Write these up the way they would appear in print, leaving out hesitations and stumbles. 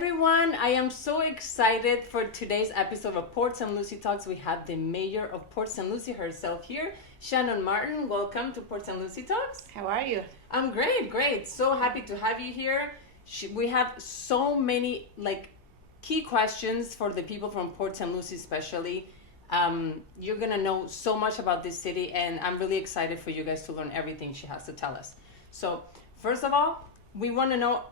everyone. I am so excited for today's episode of Port St. Lucie Talks. We have the mayor of Port St. Lucie herself here, Shannon Martin. Welcome to Port St. Lucie Talks. How are you? I'm great. So happy to have you here. We have so many key questions for the people from Port St. Lucie especially. You're going to know so much about this city, and I'm really excited for you guys to learn everything she has to tell us. So first of all, we want to know,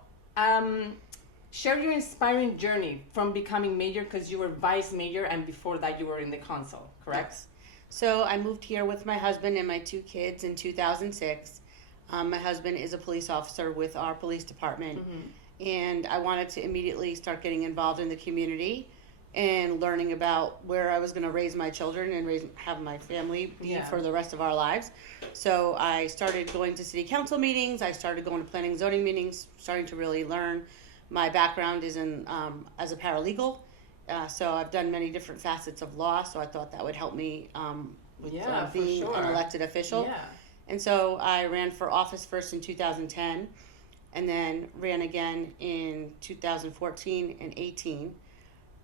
share your inspiring journey from becoming mayor, because you were vice mayor and before that you were in the council, correct? Yes. So I moved here with my husband and my two kids in 2006. My husband is a police officer with our police department, and I wanted to immediately start getting involved in the community and learning about where I was going to raise my children and have my family be for the rest of our lives. So I started going to city council meetings. I started going to planning and zoning meetings, starting to really learn. My background is in as a paralegal, so I've done many different facets of law. So I thought that would help me with being an elected official. Yeah. And so I ran for office first in 2010, and then ran again in 2014 and 18.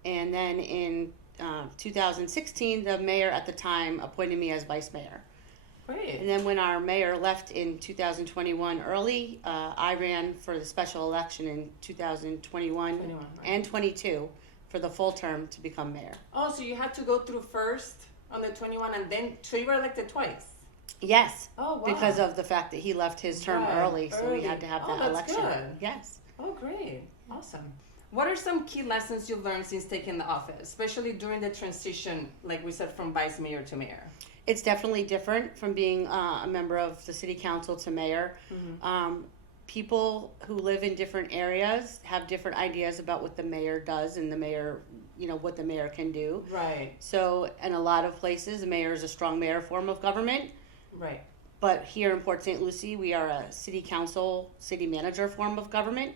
And then in 2016, the mayor at the time appointed me as vice mayor. Great. And then when our mayor left in 2021 early, I ran for the special election in 2021 and 22 for the full term to become mayor. Oh, so you had to go through first on the 21 and then, so you were elected twice? Yes. Oh, wow. Because of the fact that he left his term early, so we had to have that that's election. Good. Yes. Oh, great. Awesome. What are some key lessons you've learned since taking the office, especially during the transition, like we said, from vice mayor to mayor? It's definitely different from being a member of the city council to mayor. People who live in different areas have different ideas about what the mayor does and the mayor, what the mayor can do. Right. So in a lot of places, the mayor is a strong mayor form of government. Right. But here in Port St. Lucie, we are a city council, city manager form of government.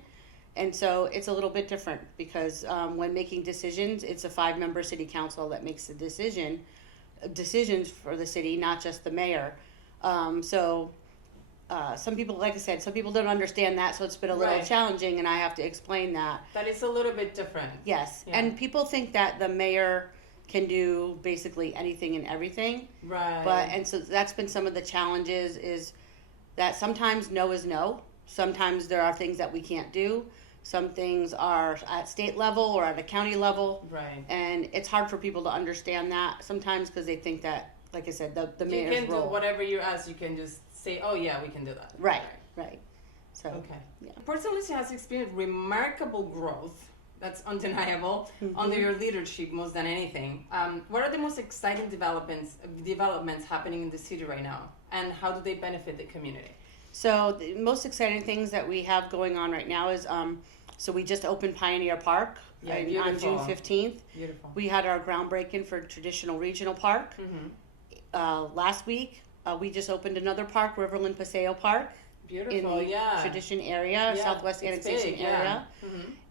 And so it's a little bit different because when making decisions, it's a 5-member city council that makes the decisions for the city, not just the mayor. Some people, like I said, some people don't understand that, so it's been a little challenging, and I have to explain that. That is a little bit different. Yes, Yeah. and people think that the mayor can do basically anything and everything. Right. And so that's been some of the challenges, is that sometimes no is no. Sometimes there are things that we can't do. Some things are at state level or at a county level. Right. And it's hard for people to understand that sometimes because they think that, like I said, the mayor's You can role. do whatever you ask. You can just say, oh, yeah, we can do that. Right. So, Okay. yeah. Port St. Lucie has experienced remarkable growth. That's undeniable under your leadership, most than anything. What are the most exciting developments happening in the city right now, and how do they benefit the community? So the most exciting things that we have going on right now is, so we just opened Pioneer Park on June 15th. Beautiful. We had our groundbreaking for traditional regional park. Last week, we just opened another park, Riverland Paseo Park. Beautiful, in the tradition area, Southwest Annexation area.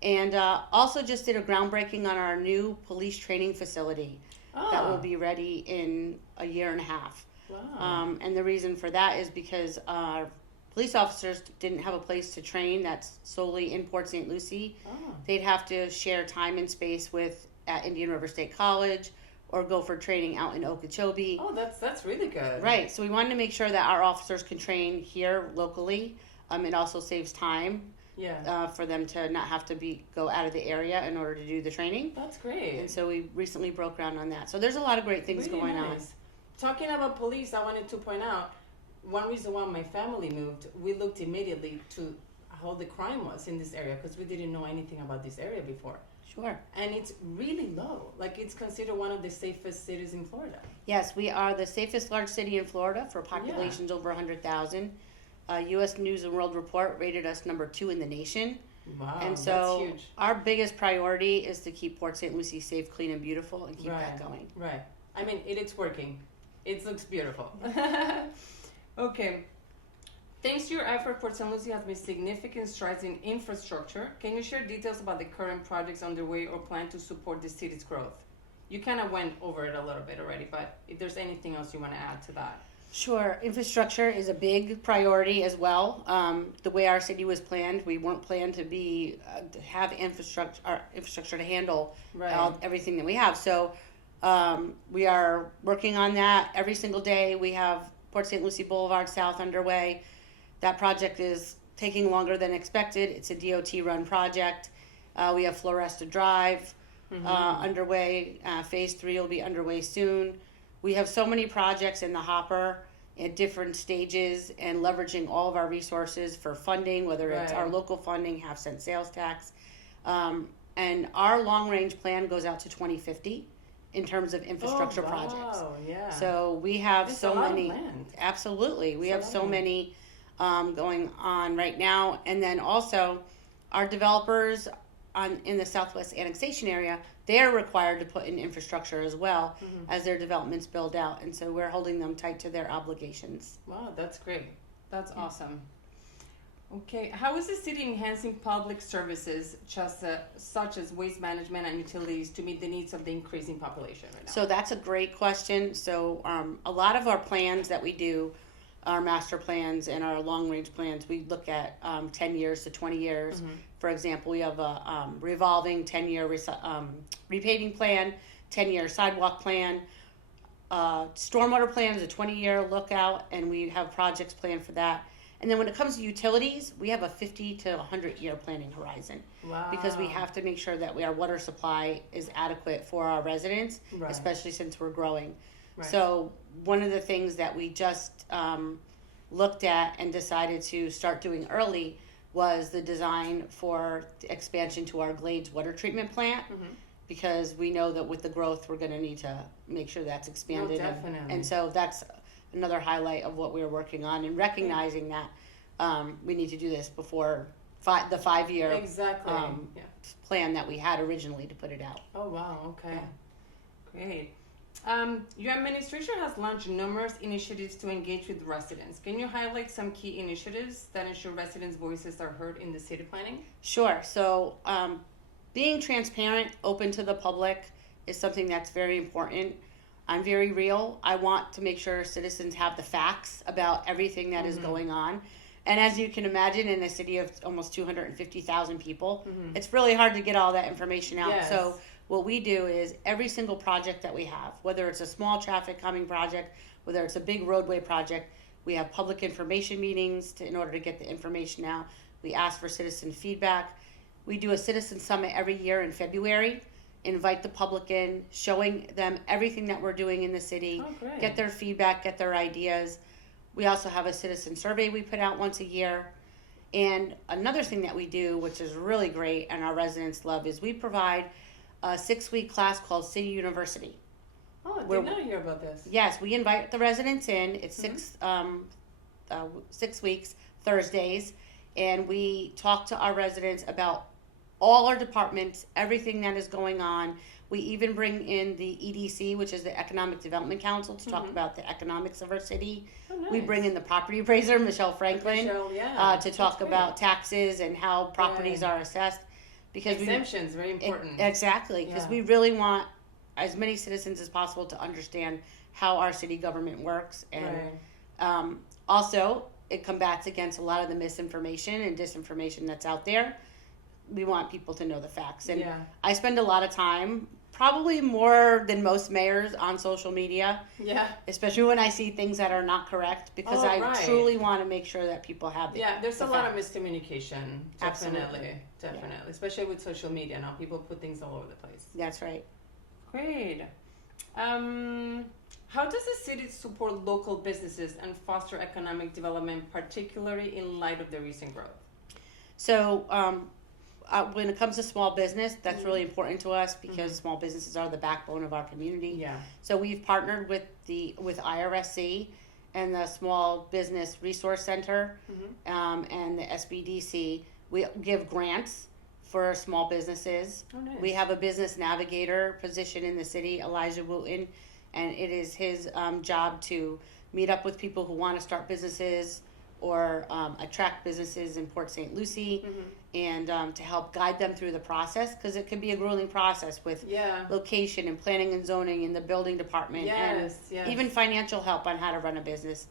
And also just did a groundbreaking on our new police training facility that will be ready in a year and a half. Wow. And the reason for that is because our police officers didn't have a place to train that's solely in Port St. Lucie. They'd have to share time and space at Indian River State College or go for training out in Okeechobee. Oh, that's really good. Right. So we wanted to make sure that our officers can train here locally. It also saves time for them to not have to go out of the area in order to do the training. That's great. And so we recently broke ground on that. So there's a lot of great things Really going nice. on. Talking about police, I wanted to point out, one reason why my family moved, we looked immediately to how the crime was in this area, because we didn't know anything about this area before. Sure. And it's really low. Like, it's considered one of the safest cities in Florida. Yes, we are the safest large city in Florida for populations over 100,000. U.S. News and World Report rated us number 2 in the nation. Wow, and so that's huge. Our biggest priority is to keep Port St. Lucie safe, clean, and beautiful, and keep that going. Right. I mean, it's working. It looks beautiful. Okay. Thanks to your effort, Port St. Lucie has made significant strides in infrastructure. Can you share details about the current projects underway or plan to support the city's growth? You kind of went over it a little bit already, but if there's anything else you want to add to that. Sure. Infrastructure is a big priority as well. The way our city was planned, we weren't planned to be to have infrastructure to handle everything that we have. So we are working on that every single day. We have Port St. Lucie Boulevard South underway. That project is taking longer than expected. It's a DOT-run project. We have Floresta Drive underway. Phase 3 will be underway soon. We have so many projects in the hopper at different stages and leveraging all of our resources for funding, whether it's our local funding, half-cent sales tax. And our long-range plan goes out to 2050 in terms of infrastructure projects. Yeah. So we have There's so a lot many. of land. Absolutely. We have so many going on right now. And then also our developers in the Southwest Annexation area, they're required to put in infrastructure as well as their developments build out. And so we're holding them tight to their obligations. Wow, that's great. That's awesome. Okay, how is the city enhancing public services such as waste management and utilities to meet the needs of the increasing population right now? So that's a great question. So a lot of our plans that we do, our master plans and our long range plans, we look at 10 years to 20 years. For example, we have a revolving 10-year repaving plan, 10-year sidewalk plan. Stormwater plan is a 20-year lookout, and we have projects planned for that. And then when it comes to utilities, we have a 50 to 100-year planning horizon. Wow. Because we have to make sure that our water supply is adequate for our residents, especially since we're growing. So one of the things that we just looked at and decided to start doing early was the design for the expansion to our Glades water treatment plant, because we know that with the growth, we're going to need to make sure that's expanded. Definitely. And so that's another highlight of what we're working on, and recognizing that we need to do this before the 5-year plan that we had originally to put it out. Oh, wow. Okay. Great. Your administration has launched numerous initiatives to engage with residents. Can you highlight some key initiatives that ensure residents' voices are heard in the city planning? Sure. So being transparent, open to the public is something that's very important. I'm very real. I want to make sure citizens have the facts about everything that is going on. And as you can imagine, in a city of almost 250,000 people, it's really hard to get all that information out. Yes. So what we do is every single project that we have, whether it's a small traffic calming project, whether it's a big roadway project, we have public information meetings in order to get the information out. We ask for citizen feedback. We do a citizen summit every year in February, invite the public in, showing them everything that we're doing in the city, get their feedback, get their ideas. We also have a citizen survey we put out once a year. And another thing that we do, which is really great and our residents love, is we provide a 6-week class called City University. Oh, I did not hear about this. Yes, we invite the residents in. It's 6 weeks, Thursdays, and we talk to our residents about all our departments, everything that is going on. We even bring in the EDC, which is the Economic Development Council, to talk about the economics of our city. Oh, nice. We bring in the property appraiser, Michelle Franklin, to talk about taxes and how properties are assessed. Because exemptions, very important. Exactly, because we really want as many citizens as possible to understand how our city government works. And also, it combats against a lot of the misinformation and disinformation that's out there. We want people to know the facts. And I spend a lot of time, probably more than most mayors, on social media. Yeah. Especially when I see things that are not correct, because I truly want to make sure that people have the there's the a lot of miscommunication. Definitely. Yeah. Especially with social media now. People put things all over the place. That's right. Great. How does the city support local businesses and foster economic development, particularly in light of the recent growth? So, when it comes to small business, that's really important to us, because small businesses are the backbone of our community. Yeah. So we've partnered with IRSC and the Small Business Resource Center and the SBDC. We give grants for small businesses. Oh, nice. We have a business navigator position in the city, Elijah Wooten, and it is his job to meet up with people who want to start businesses or attract businesses in Port St. Lucie. and to help guide them through the process, because it can be a grueling process with location and planning and zoning in the building department, and even financial help on how to run a business.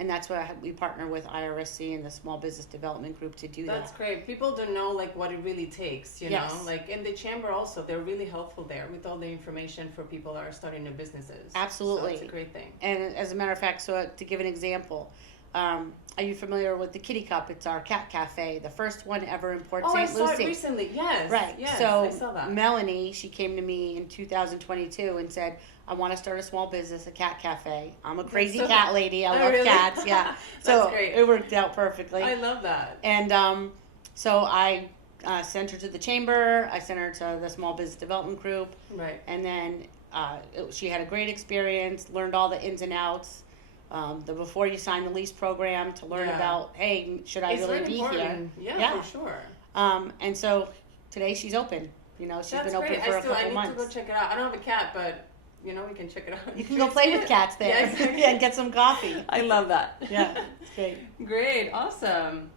And that's why we partner with IRSC and the Small Business Development Group to do that. That's great. People don't know like what it really takes, you know. Like in the chamber also, they're really helpful there with all the information for people that are starting new businesses. Absolutely. So it's a great thing. And as a matter of fact, so to give an example, are you familiar with the Kitty Cup? It's our cat cafe, the first one ever in Port St. Lucie. I saw it recently. Yes. Right. Yes, so I saw that. Melanie, she came to me in 2022 and said, I want to start a small business, a cat cafe. I'm a crazy cat lady. I love cats. Yeah. So great. It worked out perfectly. I love that. And so I sent her to the chamber. I sent her to the Small Business Development Group. Right. And then she had a great experience, learned all the ins and outs. The before you sign the lease program to learn about, hey, should I really be important. Here? Yeah, for sure. And so today she's open. You know, she's been open for a couple months. I need to go check it out. I don't have a cat, but you know, we can check it out. You can go play with cats there. Yeah, exactly. And get some coffee. I love that. Yeah, it's great. Great, awesome.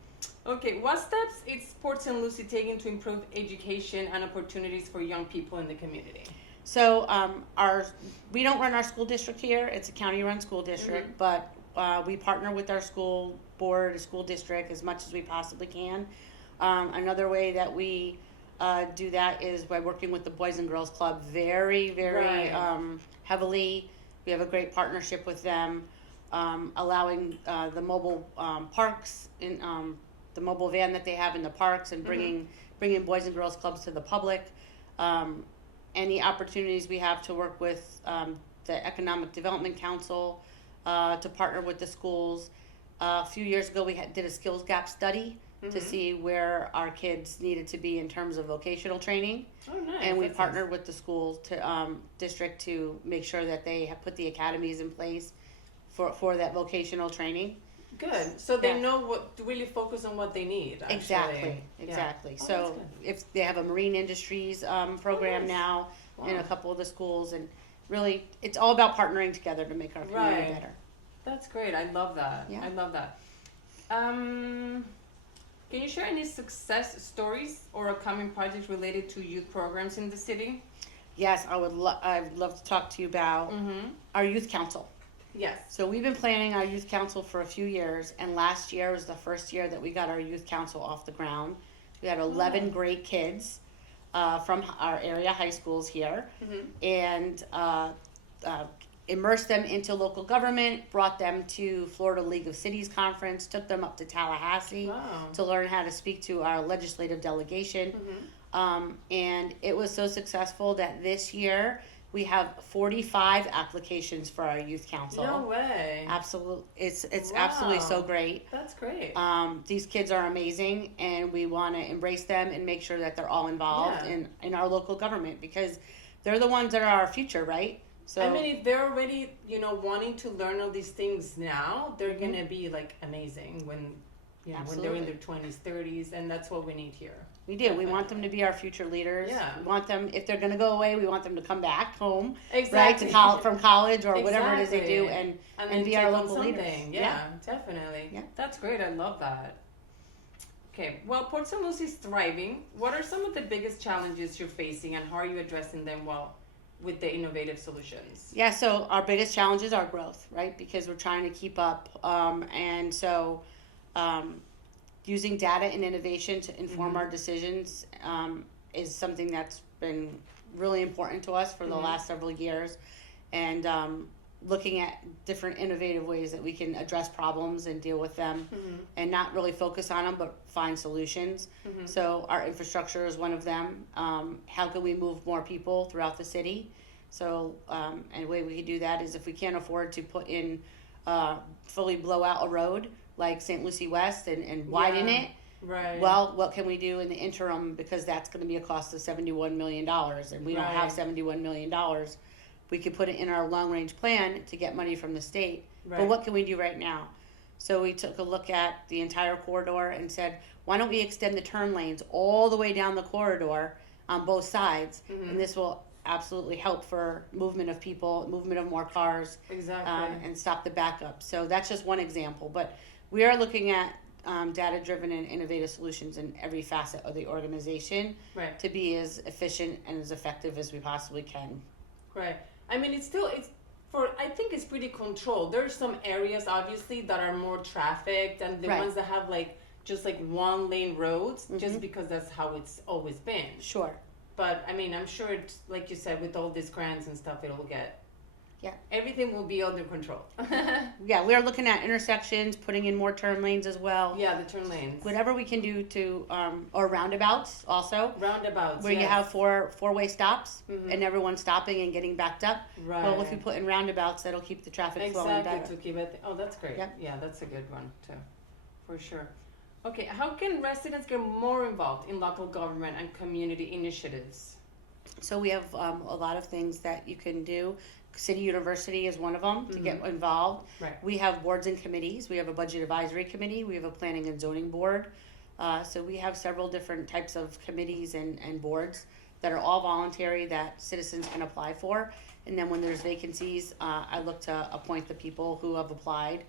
Okay, what steps is Port St. Lucie taking to improve education and opportunities for young people in the community? So we don't run our school district here. It's a county-run school district, but we partner with our school board, school district, as much as we possibly can. Another way that we do that is by working with the Boys and Girls Club very, very heavily. We have a great partnership with them, allowing the mobile parks, in the mobile van that they have in the parks, and bringing Boys and Girls Clubs to the public. Any opportunities we have to work with the Economic Development Council to partner with the schools. A few years ago, we did a skills gap study to see where our kids needed to be in terms of vocational training. Oh, nice. And we partnered with the school district to make sure that they have put the academies in place for that vocational training. Good. So they know what to really focus on what they need. Actually. Exactly. Yeah. So if they have a marine industries program now in a couple of the schools, and really it's all about partnering together to make our community better. That's great. I love that. Yeah. I love that. Can you share any success stories or upcoming projects related to youth programs in the city? Yes, I'd love to talk to you about our youth council. Yes. So we've been planning our youth council for a few years, and last year was the first year that we got our youth council off the ground. We had 11 great kids from our area high schools here, and immersed them into local government, brought them to Florida League of Cities conference, took them up to Tallahassee to learn how to speak to our legislative delegation. And it was so successful that this year we have 45 applications for our youth council. No way. Absolutely. It's absolutely so great. That's great. These kids are amazing, and we want to embrace them and make sure that they're all involved in our local government, because they're the ones that are our future, right? So I mean, if they're already, wanting to learn all these things now, they're going to be like amazing when they're in their 20s, 30s, and that's what we need here. We do. We want them to be our future leaders. Yeah. We want them, if they're going to go away, we want them to come back home, exactly. right, from college or whatever it is they do, and be our local leaders. Yeah, definitely. Yeah. That's great. I love that. Okay, well, Port St. Lucie is thriving. What are some of the biggest challenges you're facing, and how are you addressing them with the innovative solutions? Yeah, so our biggest challenge is our growth, right? Because we're trying to keep up. And so using data and innovation to inform our decisions is something that's been really important to us for the last several years. And looking at different innovative ways that we can address problems and deal with them and not really focus on them, but find solutions. So our infrastructure is one of them. How can we move more people throughout the city? So and the way we can do that is if we can't afford to put in fully blow out a road like St. Lucie West and widen it, right. Well, what can we do in the interim, because that's going to be a cost of $71 million, and we don't have $71 million. We could put it in our long-range plan to get money from the state. Right. But what can we do right now? So we took a look at the entire corridor and said, why don't we extend the turn lanes all the way down the corridor on both sides? And this will absolutely help for movement of people, movement of more cars, exactly. And stop the backup. So that's just one example. But we are looking at data-driven and innovative solutions in every facet of the organization Right. to be as efficient and as effective as we possibly can. Right. I mean, I think it's pretty controlled. There's some areas, obviously, that are more trafficked, and the Right. ones that have just one lane roads, just because that's how it's always been. Sure. But I mean, I'm sure it's like you said, with all these grants and stuff, it'll get. Yeah. Everything will be under control. Yeah, we're looking at intersections, putting in more turn lanes as well. Yeah, the turn lanes. Whatever we can do to, or roundabouts also. Roundabouts. Where you have four-way stops Mhm. and everyone's stopping and getting backed up. Right. Well, if you put in roundabouts, that'll keep the traffic flowing better. Exactly, to keep it. Oh, that's great. Yep. Yeah, that's a good one too, for sure. Okay, how can residents get more involved in local government and community initiatives? So we have a lot of things that you can do. City University is one of them to get involved. Right. We have boards and committees. We have a budget advisory committee. We have a planning and zoning board. So we have several different types of committees and boards that are all voluntary that citizens can apply for. And then when there's vacancies, I look to appoint the people who have applied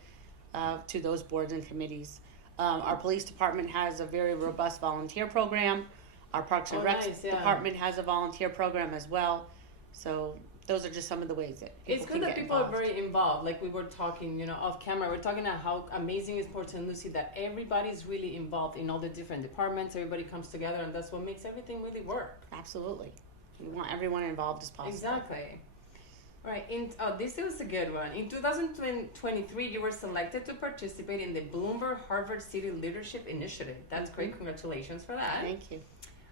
to those boards and committees. Our police department has a very robust volunteer program. Our Parks and Rec department has a volunteer program as well. So those are just some of the ways that people It's can good that get people involved. are very involved. Like we were talking, off camera, we're talking about how amazing is Port St. Lucie, that everybody's really involved in all the different departments. Everybody comes together, and that's what makes everything really work. Absolutely. We want everyone involved as possible. Exactly. Right. This was a good one. In 2023, you were selected to participate in the Bloomberg Harvard City Leadership Initiative. That's great. Congratulations for that. Thank you.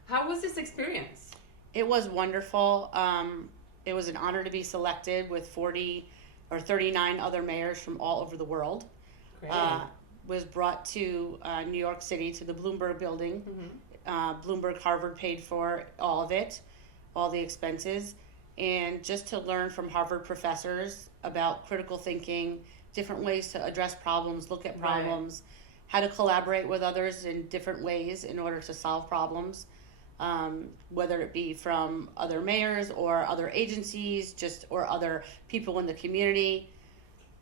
How was this experience? It was wonderful. It was an honor to be selected with 40 or 39 other mayors from all over the world. Great. Was brought to New York City to the Bloomberg building. Bloomberg Harvard paid for all of it, all the expenses. And just to learn from Harvard professors about critical thinking, different ways to address problems, look at problems, how to collaborate with others in different ways in order to solve problems, whether it be from other mayors or other agencies, or other people in the community,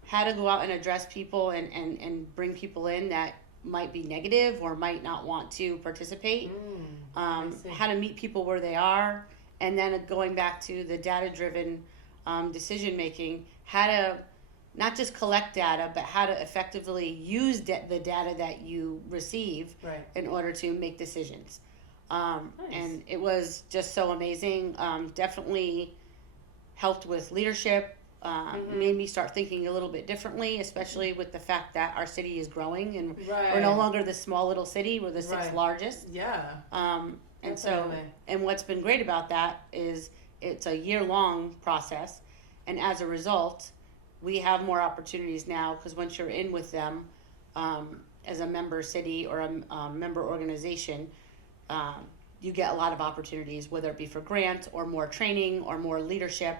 how to go out and address people and bring people in that might be negative or might not want to participate, how to meet people where they are. And then going back to the data-driven decision making, how to not just collect data, but how to effectively use the data that you receive in order to make decisions. And it was just so amazing. Definitely helped with leadership, made me start thinking a little bit differently, especially with the fact that our city is growing and we're no longer the small little city, we're the sixth largest. Yeah. And and what's been great about that is it's a year-long process, and as a result, we have more opportunities now because once you're in with them as a member city or a member organization, you get a lot of opportunities, whether it be for grants or more training or more leadership.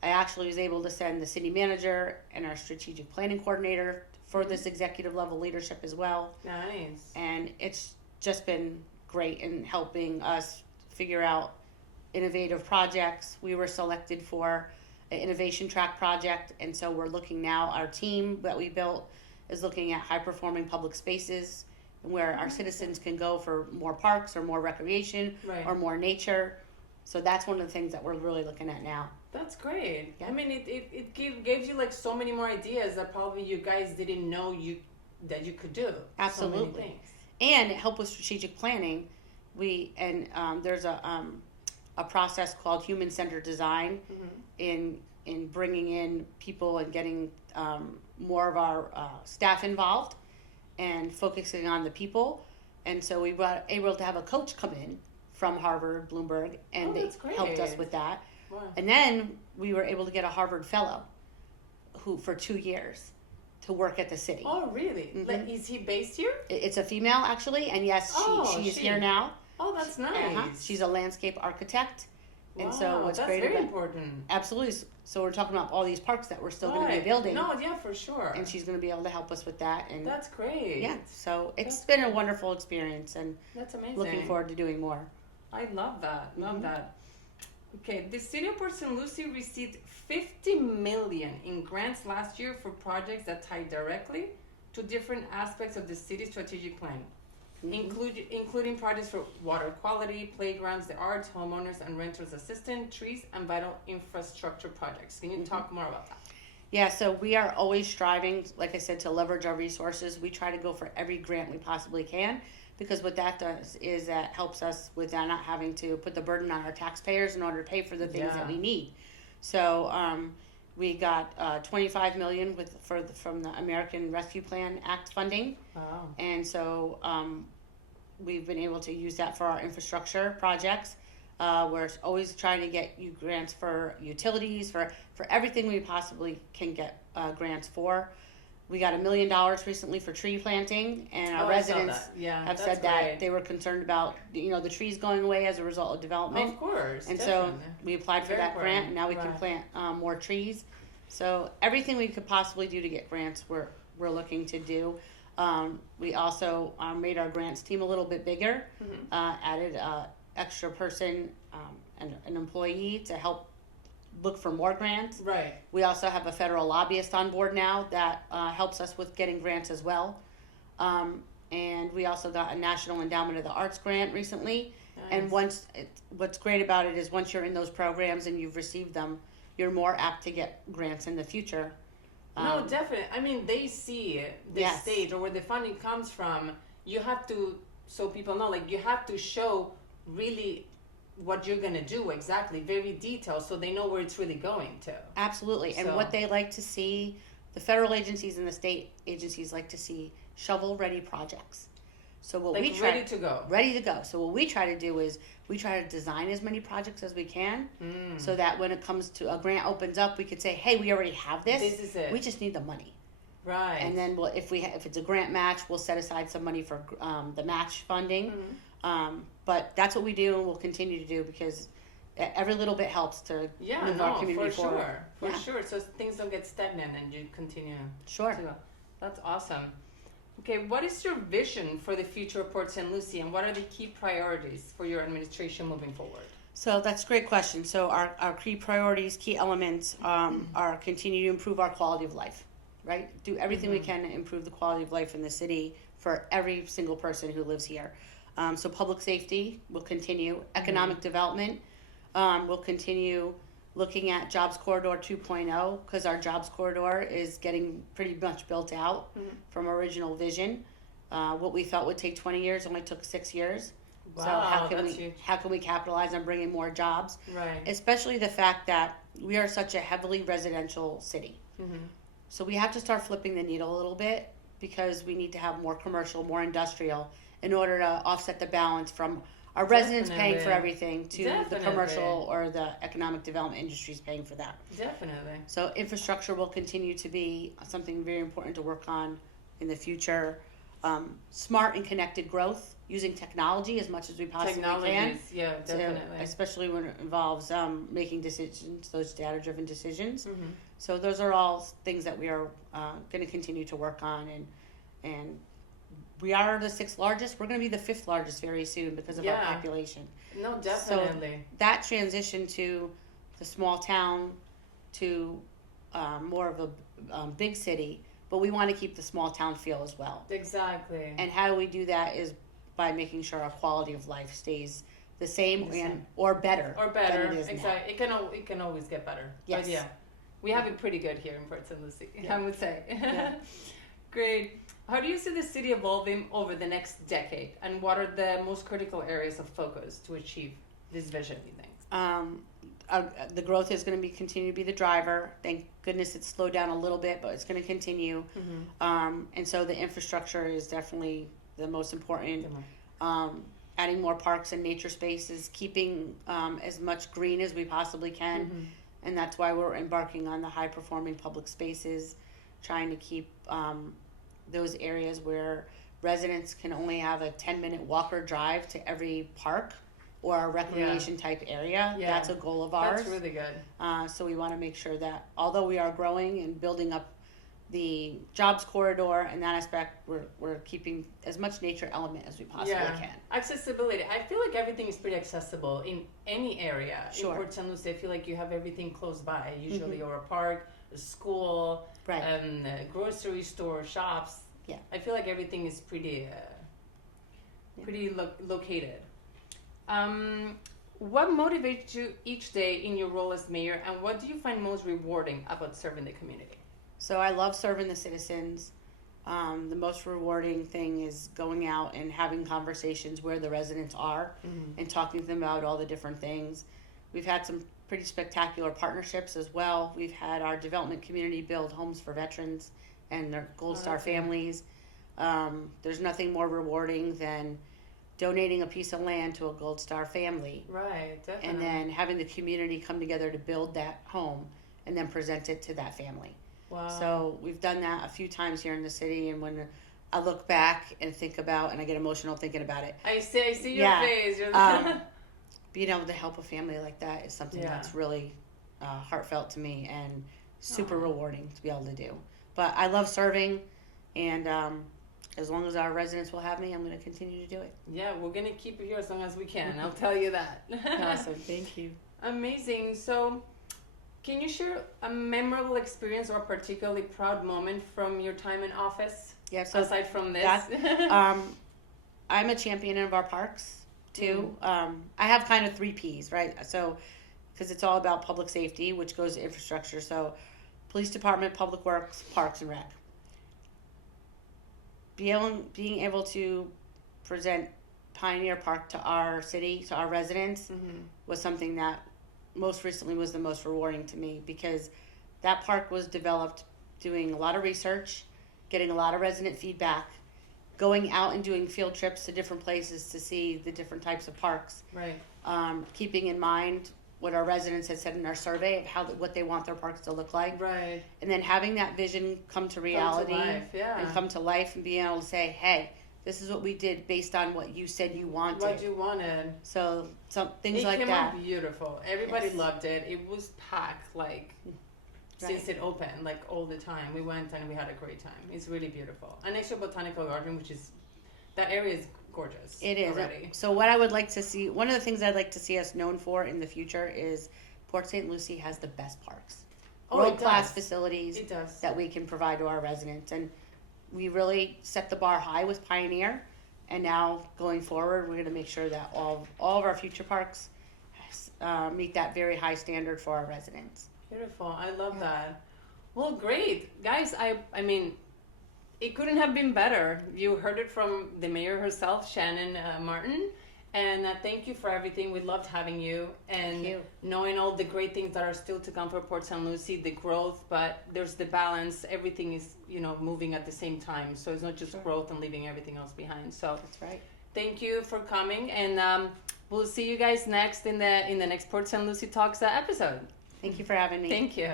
I actually was able to send the city manager and our strategic planning coordinator for this executive level leadership as well. Nice. And it's just been great in helping us figure out innovative projects. We were selected for an innovation track project, and so we're looking now, our team that we built is looking at high performing public spaces where our citizens can go for more parks or more recreation or more nature. So that's one of the things that we're really looking at now. That's great. Yeah. I mean, it gives you so many more ideas that probably you guys didn't know that you could do. Absolutely. So many things. And it helped with strategic planning. There's a process called human-centered design in bringing in people and getting more of our staff involved and focusing on the people. And so we were able to have a coach come in from Harvard, Bloomberg, and they helped us with that. Wow. And then we were able to get a Harvard fellow for 2 years to work at the city. Oh, really? Is he based here? It's a female, actually, and yes, she is here now. Oh, that's nice. She's a landscape architect. Wow, and so what's that's great very about important. Absolutely. So we're talking about all these parks that we're still going to be building. No, yeah, for sure. And she's going to be able to help us with that. And that's great. Yeah, so it's been a wonderful experience, and that's amazing. Looking forward to doing more. I love that. Love that. Okay, the city of Port St. Lucie received $50 million in grants last year for projects that tie directly to different aspects of the city's strategic plan, including projects for water quality, playgrounds, the arts, homeowners and renters assistance, trees, and vital infrastructure projects. Can you talk more about that? Yeah, so we are always striving, like I said, to leverage our resources. We try to go for every grant we possibly can, because what that does is that helps us with not having to put the burden on our taxpayers in order to pay for the things that we need. So we got $25 million from the American Rescue Plan Act funding. Wow. And so we've been able to use that for our infrastructure projects. We're always trying to get you grants for utilities, for everything we possibly can get grants for. We got $1 million recently for tree planting, and our residents have said that they were concerned about the trees going away as a result of development. Of course, and definitely. so we applied for that grant, and now we can plant more trees. So everything we could possibly do to get grants, we're looking to do. We also made our grants team a little bit bigger, added extra person and an employee to help look for more grants. Right. We also have a federal lobbyist on board now that helps us with getting grants as well. And we also got a National Endowment of the Arts grant recently. Nice. And what's great about it is once you're in those programs and you've received them, you're more apt to get grants in the future. No, definitely. I mean, they see the stage or where the funding comes from. You have to, so people know, like you have to show really what you're going to do exactly, very detailed, so they know where it's really going to. Absolutely. And what they like to see, the federal agencies and the state agencies like to see shovel-ready projects. So what we try ready to go. Ready to go. So what we try to do is we try to design as many projects as we can, so that when it comes to a grant opens up, we could say, "Hey, we already have this. This is it. We just need the money." Right. And then if it's a grant match, we'll set aside some money for the match funding. But that's what we do, and we'll continue to do, because every little bit helps to move our community forward. For sure. So things don't get stagnant and you continue. Sure. That's awesome. Okay, what is your vision for the future of Port St. Lucie, and what are the key priorities for your administration moving forward? So that's a great question. So our key priorities, key elements are continue to improve our quality of life, right? Do everything we can to improve the quality of life in the city for every single person who lives here. So public safety will continue. Economic development will continue, looking at Jobs Corridor 2.0, because our Jobs Corridor is getting pretty much built out from original vision. What we thought would take 20 years only took 6 years. Wow, so how can we capitalize on bringing more jobs? Right. Especially the fact that we are such a heavily residential city. So we have to start flipping the needle a little bit, because we need to have more commercial, more industrial, in order to offset the balance from our residents paying for everything to the commercial or the economic development industries paying for that. Definitely. So infrastructure will continue to be something very important to work on in the future. Smart and connected growth, using technology as much as we possibly can. Yeah, definitely. Especially when it involves making decisions, those data-driven decisions. So those are all things that we are going to continue to work on, and we are the 6th largest. We're going to be the 5th largest very soon because of our population. No, definitely. So that transition to the small town to more of a big city, but we want to keep the small town feel as well. Exactly. And how do we do that is by making sure our quality of life stays the same or better. Or better, than it is exactly. It can always get better. Yes. But yeah, we have it pretty good here in Port St. Lucie, I would say. Yeah. Great. How do you see the city evolving over the next decade, and what are the most critical areas of focus to achieve this vision, you think? The growth is going to continue to be the driver. Thank goodness it's slowed down a little bit, but it's going to continue. And so the infrastructure is definitely the most important. Adding more parks and nature spaces, keeping as much green as we possibly can. And that's why we're embarking on the high-performing public spaces, trying to keep those areas where residents can only have a 10-minute walk or drive to every park or a recreation type area. That's a goal of ours. That's really good. So we want to make sure that although we are growing and building up the jobs corridor and that aspect, we're keeping as much nature element as we possibly can. Accessibility. I feel like everything is pretty accessible in any area. Sure. In Port St. Lucie, I feel like you have everything close by, usually, or a park, a school, Right. A grocery store, shops. Yeah. I feel like everything is pretty located. What motivates you each day in your role as mayor, and what do you find most rewarding about serving the community? So I love serving the citizens. The most rewarding thing is going out and having conversations where the residents are and talking to them about all the different things. We've had some pretty spectacular partnerships as well. We've had our development community build homes for veterans and their Gold Star families. There's nothing more rewarding than donating a piece of land to a Gold Star family. Right, definitely. And then having the community come together to build that home and then present it to that family. Wow. So we've done that a few times here in the city, and when I look back and think about, and I get emotional thinking about it. I see your face. Being able to help a family like that is something that's really heartfelt to me and super rewarding to be able to do. But I love serving, and as long as our residents will have me, I'm going to continue to do it. Yeah, we're going to keep you here as long as we can. I'll tell you that. Awesome. Thank you. Amazing. So, can you share a memorable experience or a particularly proud moment from your time in office? Yeah. So aside from this, I'm a champion of our parks too. I have kind of 3 Ps, right? So, because it's all about public safety, which goes to infrastructure. So, police department, public works, parks, and rec. Being able to present Pioneer Park to our city, to our residents, was something that most recently was the most rewarding to me, because that park was developed doing a lot of research, getting a lot of resident feedback, going out and doing field trips to different places to see the different types of parks. Right. Keeping in mind what our residents had said in our survey of what they want their parks to look like. Right. And then having that vision come to reality and come to life, and being able to say, hey, this is what we did based on what you said you wanted. What you wanted. So some things it like that. It came out beautiful. Everybody loved it. It was packed since it opened, like all the time. We went and we had a great time. It's really beautiful. And next to Botanical Garden, that area is gorgeous. It is. Already. So what I would like to see, one of the things I'd like to see us known for in the future is Port St. Lucie has the best parks. World-class facilities that we can provide to our residents. And we really set the bar high with Pioneer, and now going forward, we're going to make sure that all of our future parks meet that very high standard for our residents. Beautiful. I love that. Well, great. Guys, I mean, it couldn't have been better. You heard it from the mayor herself, Shannon Martin. And thank you for everything. We loved having you and knowing all the great things that are still to come for Port St. Lucie, the growth, but there's the balance. Everything is, moving at the same time. So it's not just growth and leaving everything else behind. So that's right. Thank you for coming, and we'll see you guys next in the next Port St. Lucie Talks episode. Thank you for having me. Thank you.